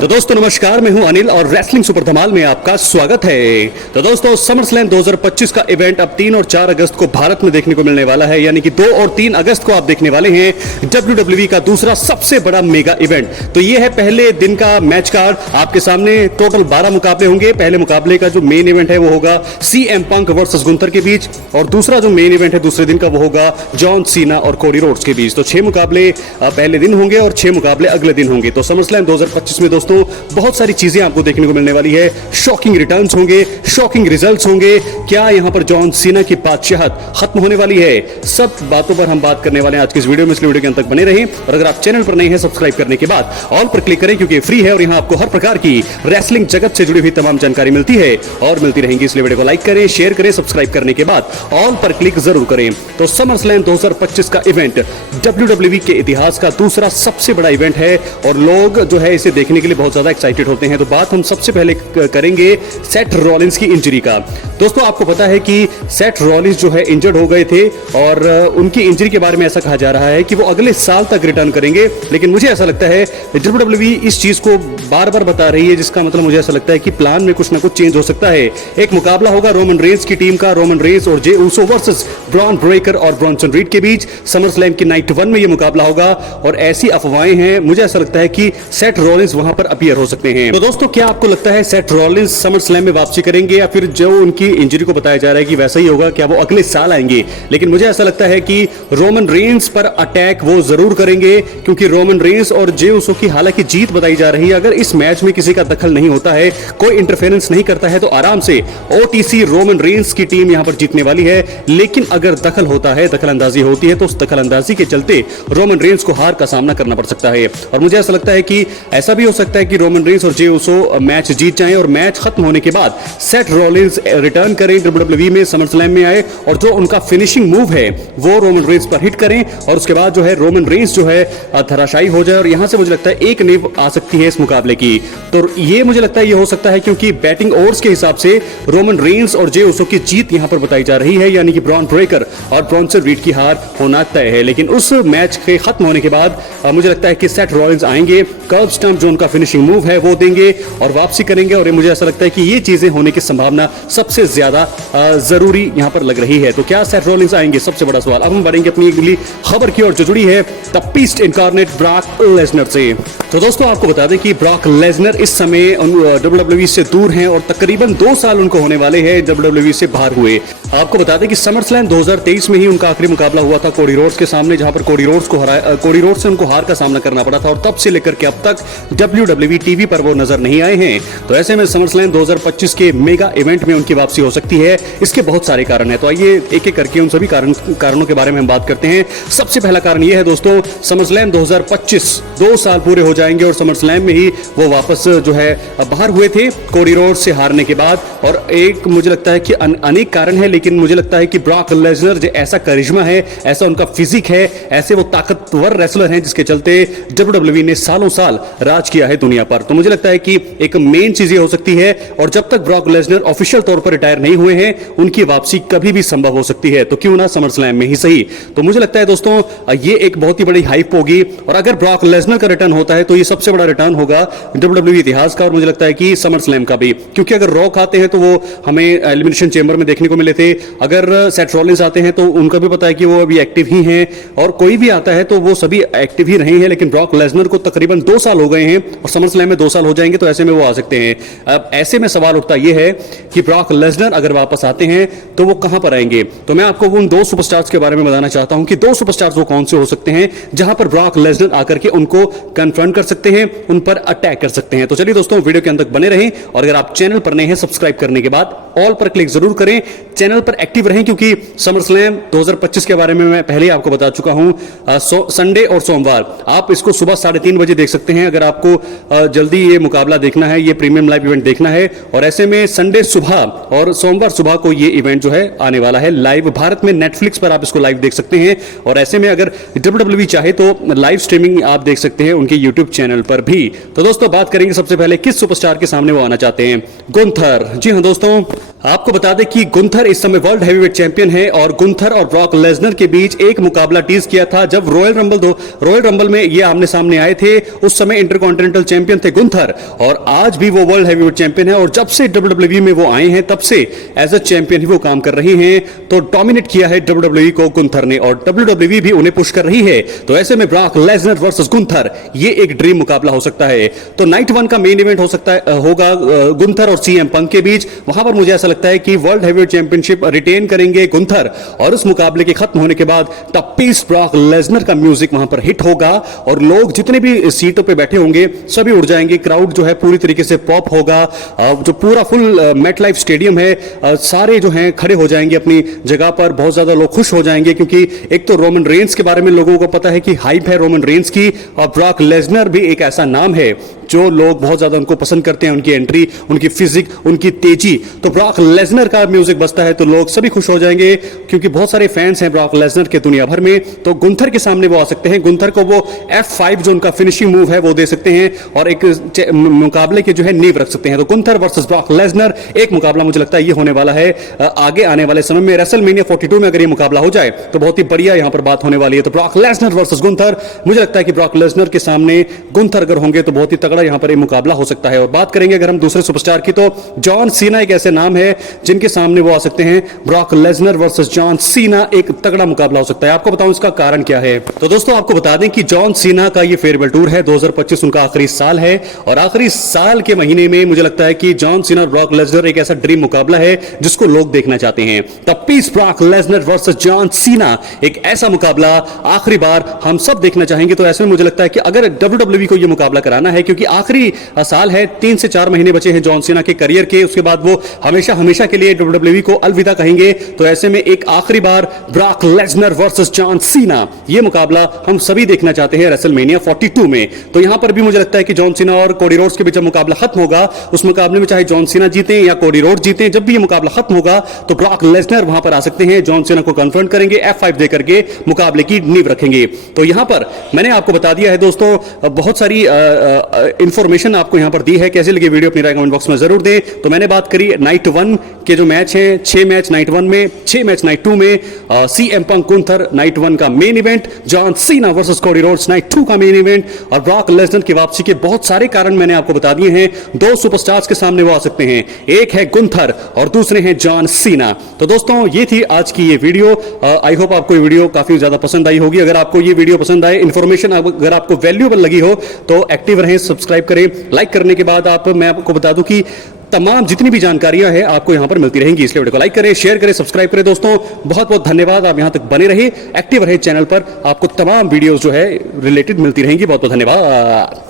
तो दोस्तों नमस्कार, मैं हूं अनिल और रेसलिंग सुपर धमाल में आपका स्वागत है। तो दोस्तों समरस्लैम 2025 का इवेंट अब 3 और 4 अगस्त को भारत में देखने को मिलने वाला है, यानी कि 2 और 3 अगस्त को आप देखने वाले हैं WWE का दूसरा सबसे बड़ा मेगा इवेंट। तो ये है पहले दिन का मैच कार्ड। आपके सामने टोटल 12 मुकाबले होंगे। पहले मुकाबले का जो मेन इवेंट है वो होगा CM पंक वर्सेस गुंथर के बीच, और दूसरा जो मेन इवेंट है दूसरे दिन का वो होगा जॉन सीना और कोडी रोड्स के बीच। तो 6 मुकाबले पहले दिन होंगे और 6 मुकाबले अगले दिन होंगे। तो समरस्लैम 2025 में दोस्तों बहुत सारी चीजें आपको देखने को मिलने वाली है। शॉकिंग रिटर्न्स होंगे, शॉकिंग रिजल्ट्स होंगे। क्या यहां पर जॉन सीना की बादशाहत खत्म होने वाली है? सब बातों पर हम बात करने वाले हैं आज की इस वीडियो में, इसलिए वीडियो के अंत तक बने रहें। और अगर आप चैनल पर नए हैं, सब्सक्राइब करने के बाद ऑल पर क्लिक करें, क्योंकि फ्री है और यहां आपको हर प्रकार की रेसलिंग जगत से जुड़ी हुई तमाम जानकारी मिलती है और मिलती रहेंगी। इसलिए वीडियो को लाइक करें, शेयर करें, सब्सक्राइब करने के बाद ऑल पर क्लिक जरूर करें। तो समरस्लैम 2025 का इवेंट WWE के इतिहास का दूसरा सबसे बड़ा इवेंट है और लोग जो है इसे देखने के लिए बहुत ज्यादा एक्साइटेड होते हैं। तो बात हम सबसे पहले करेंगे सेथ रॉलिंस की इंजरी का। दोस्तों आपको पता है कि सेथ रॉलिंस जो है इंजर्ड हो गए थे और उनकी इंजरी के बारे में ऐसा कहा जा रहा है कि वो अगले साल तक रिटर्न करेंगे। लेकिन मुझे ऐसा लगता है WWE इस चीज को बार बार बता रही है, जिसका मतलब मुझे ऐसा लगता है कि प्लान में कुछ ना कुछ चेंज हो सकता है। एक मुकाबला होगा रोमन रेंस की टीम का, रोमन रेंस और Jey Uso versus Bron Breakker और ब्रॉन्सन रीड के बीच। समरस्लैम की नाइट 1 में ये मुकाबला होगा और ऐसी अफवाहें हैं, मुझे ऐसा लगता है कि सेथ रॉलिंस वहां पर अपीयर हो सकते हैं। तो दोस्तों क्या आपको लगता है सेथ रॉलिंस समरस्लैम में वापसी करेंगे या फिर जो उनकी इंजरी को बताया जा रहा है कि वैसा ही होगा, क्या वो अगले साल आएंगे? लेकिन मुझे ऐसा लगता है कि रोमन रेंस पर अटैक वो जरूर करेंगे, क्योंकि रोमन रेंस और जे ऊसो की हालांकि जीत बताई जा रही है। अगर इस मैच में किसी का दखल नहीं होता है, कोई इंटरफेरेंस नहीं करता है, तो आराम से OTC रोमन रेंस की टीम यहां पर जीतने वाली है। लेकिन अगर दखल होता है, दखल अंदाजी होती है, तो उस दखल अंदाजी के चलते रोमन रेंस को हार का सामना करना पड़ सकता है। और मुझे ऐसा लगता है कि ऐसा भी हो सकता है कि रोमन रेंस और जे ऊसो मैच जीत जाएं और मैच खत्म होने के बाद सेथ रॉलिंस रिटर्न करें WWE में, समरस्लैम में आए और जो उनका फिनिशिंग मूव है वो रोमन रेंस पर हिट करें और उसके बाद जो है रोमन रेंस जो है धराशायी हो जाए। और यहां से मुझे लगता है एक नींव आ सकती है इस मुकाबले की। तो ये मुझे लगता है ये हो सकता है, क्योंकि बैटिंग ओवर्स के हिसाब से रोमन रेंस और जे ऊसो की जीत यहां पर बताई जा रही है, यानी कि ब्रॉन ब्रेकर और ब्रॉन्सन रीड की हार होना तय है। लेकिन उस मैच के खत्म होने के बाद मुझे लगता है कि सेथ रॉलिंस आएंगे, कर्व स्टंप जो उनका फिनिशिंग मूव है वो देंगे और वापसी करेंगे। और मुझे ऐसा लगता है कि ये चीजें होने की संभावना सबसे ज्यादा जरूरी यहां पर लग रही है। तो क्या सेथ रॉलिंस आएंगे? सबसे बड़ा सवाल। अब हम बढ़ेंगे अपनी अगली खबर की ओर, जो जुड़ी है the beast incarnate Brock Lesnar से। तो दोस्तों आपको बता दें कि ब्रॉक लेसनर इस समय WWE से दूर हैं और तकरीबन 2 साल उनको होने वाले हैं WWE से बाहर हुए। आपको बता दें कि समरस्लैम 2023 में ही उनका आखिरी मुकाबला हुआ था कोडी रोड्स के सामने, जहां पर कोडी रोड्स से उनको हार का सामना करना पड़ा था और तब से लेकर के अब तक WWE टीवी पर वो नजर नहीं आए हैं। तो ऐसे में समरस्लैम 2025 के मेगा इवेंट में उनकी वापसी हो सकती है। इसके बहुत सारे कारण हैं, तो आइए एक एक करके उन सभी कारणों के बारे में हम बात करते हैं। सबसे पहला कारण यह है दोस्तों, समरस्लैम 2025 2 साल पूरे हो जाएंगे और समरस्लैम में ही वो वापस जो है बाहर हुए थे कोडी रोड्स से हारने के बाद। और एक मुझे लगता है कि अनेक कारण है, लेकिन मुझे लगता है कि ब्रॉक लेसनर जो ऐसा करिश्मा है, ऐसा उनका फिजिक है, ऐसे वो ताकतवर रेसलर हैं जिसके चलते WWE ने सालों साल राज किया है दुनिया पर। तो मुझे लगता है कि एक मेन चीज ये हो सकती है, और जब तक ब्रॉक लेसनर ऑफिशियल तौर पर रिटायर नहीं हुए हैं, उनकी वापसी कभी भी संभव हो सकती है। तो क्यों ना समरस्लैम में ही सही। तो मुझे लगता है दोस्तों ये एक बहुत ही बड़ी हाइप होगी, और अगर ब्रॉक लेसनर का रिटर्न होता है तो ये सबसे बड़ा रिटर्न होगा WWE इतिहास का, और मुझे लगता है कि समरस्लैम का भी। क्योंकि अगर रॉक आते हैं तो वो हमें एलिमिनेशन चेंबर में देखने को मिले थे, अगर सेथ रॉलिंस आते हैं तो उनका भी पता है कि वो अभी एक्टिव ही हैं, और कोई भी आता है तो वो सभी एक्टिव ही रहे हैं। लेकिन ब्रॉक लेसनर को तकरीबन 2 साल हो गए हैं और समरस्लैम में 2 साल हो जाएंगे, तो ऐसे में वो आ सकते हैं। अब ऐसे में सवाल उठता यह है कि ब्रॉक लेसनर अगर वापस आते हैं तो वो कहां पर आएंगे? तो मैं आपको उन 2 सुपरस्टार्स के बारे में बताना चाहता हूं कि 2 सुपरस्टार्स वो कौन से हो सकते हैं जहां पर ब्रॉक लेसनर आकर के उनको कन्फ्रंट कर सकते हैं, उन पर अटैक कर सकते हैं। तो चलिए दोस्तों वीडियो के अंत तक बने रहें, और अगर आप चैनल पर नए हैं, सब्सक्राइब करने के बाद ऑल पर क्लिक जरूर करें, चैनल पर एक्टिव रहें, क्योंकि समरस्लैम 2025 के बारे में मैं पहले ही आपको बता चुका हूं। संडे और सोमवार आप इसको सुबह 3:30 बजे देख सकते हैं, अगर आपको जल्दी ये मुकाबला देखना है, ये प्रीमियम लाइव इवेंट देखना है। और ऐसे में संडे सुबह और सोमवार सुबह को ये इवेंट जो है आने वाला है लाइव भारत में, नेटफ्लिक्स पर आप इसको लाइव देख सकते हैं। और ऐसे में अगर WWE चाहे तो लाइव स्ट्रीमिंग आप देख सकते हैं उनके YouTube चैनल पर भी। तो दोस्तों बात करेंगे सबसे पहले किस सुपरस्टार के सामने वो आना चाहते हैं। गुंथर, जी हाँ दोस्तों, आपको बता दें कि गुंथर इस समय वर्ल्ड हैवीवेट चैंपियन है और गुंथर और ब्रॉक लेसनर के बीच एक मुकाबला टीज किया था जब रॉयल रंबल में ये आमने सामने आए थे। उस समय इंटरकॉन्टिनेंटल चैंपियन थे गुंथर और आज भी वो वर्ल्ड हैवीवेट चैंपियन है और जब से डब्ल्यूडब्ल्यूई में वो आए हैं तब से एज अ चैंपियन ही वो काम कर रही हैं। तो डोमिनेट किया है डब्ल्यूडब्ल्यूई को गुंथर ने और डब्ल्यूडब्ल्यूई भी उन्हें पुश कर रही है। तो ऐसे में ब्रॉक लेसनर वर्सेस गुंथर ये एक ड्रीम मुकाबला हो सकता है। तो नाइट 1 का मेन इवेंट हो सकता है होगा गुंथर और सीएम पंक के बीच। वहां पर मुझे ऐसा लगता है कि वर्ल्ड हैवीवेट चैंपियनशिप रिटेन करेंगे गुंथर और उस मुकाबले के खत्म होने के बाद द पीस ब्रॉक लेसनर का म्यूजिक वहां पर हिट होगा और लोग जितने भी सीटों पे बैठे होंगे सभी उड़ जाएंगे। क्राउड जो है पूरी तरीके से पॉप होगा। जो पूरा फुल मेट लाइफ स्टेडियम है सारे जो हैं खड़े हो जाएंगे अपनी जगह पर। बहुत ज्यादा लोग खुश हो जाएंगे क्योंकि एक तो रोमन रेंस के बारे में लोगों को पता है कि हाइप है रोमन रेंस की और ब्रॉक लेसनर भी एक ऐसा नाम है जो लोग बहुत ज्यादा उनको पसंद करते हैं, उनकी एंट्री, उनकी फिजिक, उनकी तेजी। तो ब्रॉक लेसनर का म्यूजिक बजता है तो लोग सभी खुश हो जाएंगे क्योंकि बहुत सारे फैंस हैं ब्रॉक लेसनर के दुनिया भर में। तो गुंथर के सामने वो आ सकते हैं। गुंथर को वो F5 जो उनका फिनिशिंग मूव है वो दे सकते हैं और एक मुकाबले के जो है नींव रख सकते हैं। तो गुंथर वर्सेस ब्रॉक लेसनर एक मुकाबला मुझे लगता है ये होने वाला है आगे आने वाले समय में। रेसलमेनिया 42 में अगर ये मुकाबला हो जाए तो बहुत ही बढ़िया यहां पर बात होने वाली है। तो ब्रॉक लेसनर वर्सेस गुंथर, मुझे लगता है कि ब्रॉक लेसनर के सामने गुंथर अगर होंगे तो बहुत ही तगड़ा यहां पर मुकाबला हो सकता है। और बात करेंगे अगर हम दूसरे सुपरस्टार की तो जॉन सीना एक ऐसे नाम है जिनके सामने वो आ सकते हैं। Brock Lesnar versus John Cena एक तगड़ा मुकाबला हो सकता है। आपको बताऊं इसका कारण क्या है। तो दोस्तों आपको बता दें कि जॉन सीना का ये फेयरवेल टूर है 2025 उनका आखिरी साल है और आखिरी साल के महीने में मुझे लगता है कि जॉन सीना और ब्रॉक लेसनर एक ऐसा ड्रीम मुकाबला है जिसको लोग देखना चाहते हैं। The beast Brock Lesnar versus John Cena एक ऐसा मुकाबला आखिरी बार हम सब देखना चाहेंगे। तो ऐसे में मुझे लगता है कि अगर डब्ल्यूडब्ल्यूई को ये मुकाबला कराना है क्योंकि आखिरी साल है, 3 से 4 महीने बचे हैं जॉन सीना के करियर के, उसके बाद वो हमेशा हमेशा के लिए डब्ल्यूडब्ल्यूई को अलविदा कहेंगे। तो ऐसे में एक आखिरी बार Brock Lesnar versus John Cena ये मुकाबला हम सभी देखना चाहते हैं रेसलमेनिया 42 में। तो यहां पर भी मुझे लगता है कि जॉन सीना और कोडी रोड्स के बीच जब मुकाबला खत्म होगा उस मुकाबले में चाहे जॉन सीना जीते या कोडी रोड्स जीते, जब भी ये मुकाबला खत्म होगा तो ब्रॉक लेसनर वहां पर आ सकते हैं, जॉन सीना को कन्फ्रंट करेंगे, F5 देकर के मुकाबले की नींव रखेंगे। तो यहां पर मैंने आपको बता दिया है दोस्तों, बहुत सारी इंफॉर्मेशन आपको यहां पर दी है। कैसे लगी वीडियो अपनी राय कमेंट बॉक्स में जरूर दें। तो मैंने बात करी नाइट 1 के जो मैच हैं, 6 मैच नाइट 1 में, 6 मैच नाइट 2 में, सीएम पंक गुंथर नाइट 1 का main event, John Cena versus Cody Rhodes night 2 का मेन इवेंट और ब्रॉक लेसनर की वापसी के बहुत सारे कारण मैंने आपको बता दिए हैं। 2 सुपरस्टार्स के सामने वो आ सकते हैं, एक है गुंथर और दूसरे हैं जॉन सीना। तो दोस्तों ये थी आज की ये वीडियो। आई होप आपको ये वीडियो काफी ज्यादा पसंद आई होगी। अगर आपको ये वीडियो पसंद आए, इंफॉर्मेशन अगर आपको वैल्यूएबल लगी हो तो एक्टिव रहें, सब्सक्राइब करें। लाइक करने के बाद मैं आपको बता दूं कि तमाम जितनी भी जानकारियां हैं आपको यहां पर मिलती रहेंगी। इसलिए वीडियो को लाइक करें, शेयर करें, सब्सक्राइब करें। दोस्तों बहुत बहुत धन्यवाद, आप यहां तक बने रहिए, एक्टिव रहे चैनल पर, आपको तमाम वीडियोस जो है रिलेटेड मिलती रहेंगी। बहुत बहुत धन्यवाद।